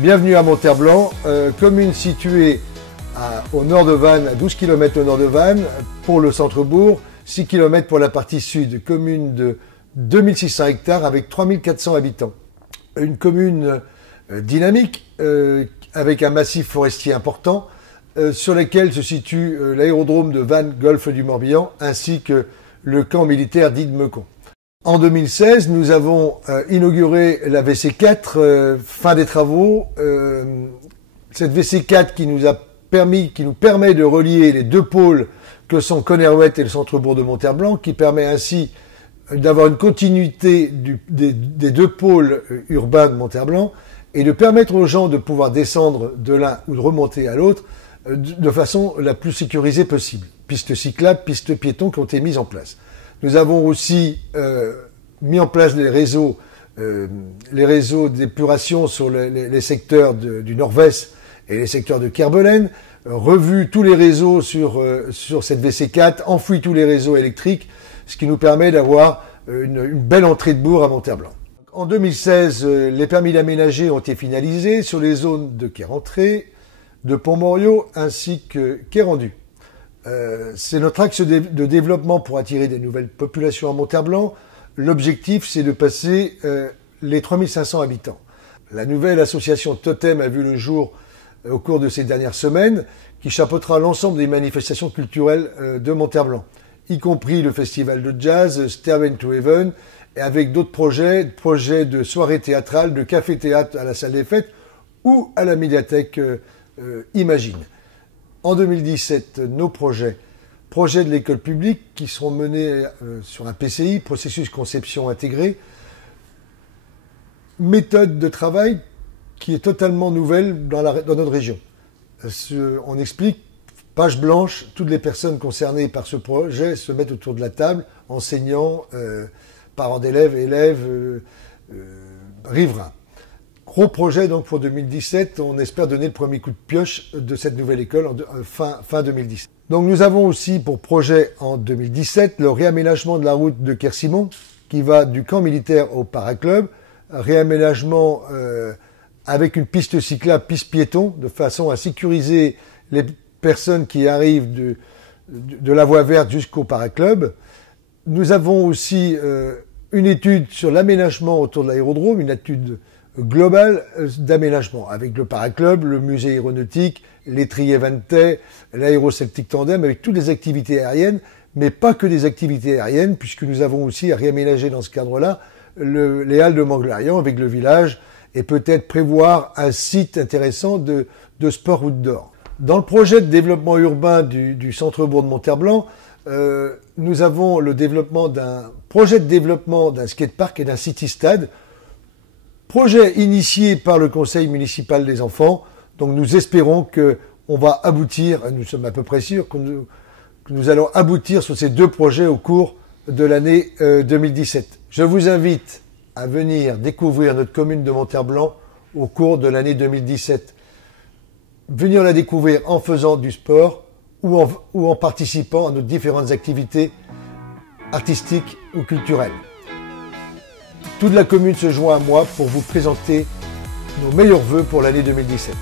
Bienvenue à Monterblanc, commune située au nord de Vannes, à 12 km au nord de Vannes, pour le centre-bourg, 6 km pour la partie sud, commune de 2600 hectares avec 3400 habitants. Une commune dynamique, avec un massif forestier important, sur lequel se situe l'aérodrome de Vannes-Golfe du Morbihan, ainsi que le camp militaire dit de Meucon. En 2016, nous avons inauguré la VC4, fin des travaux. Cette VC4 qui nous permet de relier les deux pôles que sont Connerouette et le centre-bourg de Monterblanc, qui permet ainsi d'avoir une continuité des deux pôles urbains de Monterblanc et de permettre aux gens de pouvoir descendre de l'un ou de remonter à l'autre de façon la plus sécurisée possible. Pistes cyclables, pistes piétons qui ont été mises en place. Nous avons aussi mis en place les réseaux d'épuration sur les secteurs du Nord-Ouest et les secteurs de Kerbelen, revu tous les réseaux sur cette VC4, enfoui tous les réseaux électriques, ce qui nous permet d'avoir une belle entrée de bourg à Monterblanc. En 2016, les permis d'aménager ont été finalisés sur les zones de Quai-Rentrée, de Pont-Moriot ainsi que Quai-Rendu. C'est notre axe de développement pour attirer des nouvelles populations à Monterblanc. L'objectif, c'est de passer les 3500 habitants. La nouvelle association Totem a vu le jour au cours de ces dernières semaines, qui chapeautera l'ensemble des manifestations culturelles de Monterblanc, y compris le festival de jazz Stairway to Heaven, et avec d'autres projets de soirées théâtrales, de café-théâtre à la salle des fêtes ou à la médiathèque Imagine. En 2017, nos projets de l'école publique qui seront menés sur un PCI, processus conception intégré, méthode de travail qui est totalement nouvelle dans notre région. On explique, page blanche, toutes les personnes concernées par ce projet se mettent autour de la table, enseignants, parents d'élèves, riverains. Gros projet donc pour 2017, on espère donner le premier coup de pioche de cette nouvelle école fin 2017. Donc nous avons aussi pour projet en 2017 le réaménagement de la route de Quersimont qui va du camp militaire au Paraclub, réaménagement avec une piste cyclable, piste piéton, de façon à sécuriser les personnes qui arrivent de la voie verte jusqu'au Paraclub. Nous avons aussi une étude sur l'aménagement autour de l'aérodrome, une étude global d'aménagement avec le Paraclub, le musée aéronautique, l'étrier Vantais, l'aéroceltique tandem, avec toutes les activités aériennes, mais pas que des activités aériennes, puisque nous avons aussi à réaménager dans ce cadre-là les halles de Manglarian avec le village et peut-être prévoir un site intéressant de sport outdoor. Dans le projet de développement urbain du centre-bourg de Monterblanc, nous avons le développement d'un projet de développement d'un skatepark et d'un city-stade. Projet initié par le conseil municipal des enfants, donc nous espérons qu'on va aboutir, nous sommes à peu près sûrs que nous allons aboutir sur ces deux projets au cours de l'année 2017. Je vous invite à venir découvrir notre commune de Monterblanc au cours de l'année 2017. Venir la découvrir en faisant du sport ou en participant à nos différentes activités artistiques ou culturelles. Toute la commune se joint à moi pour vous présenter nos meilleurs vœux pour l'année 2017.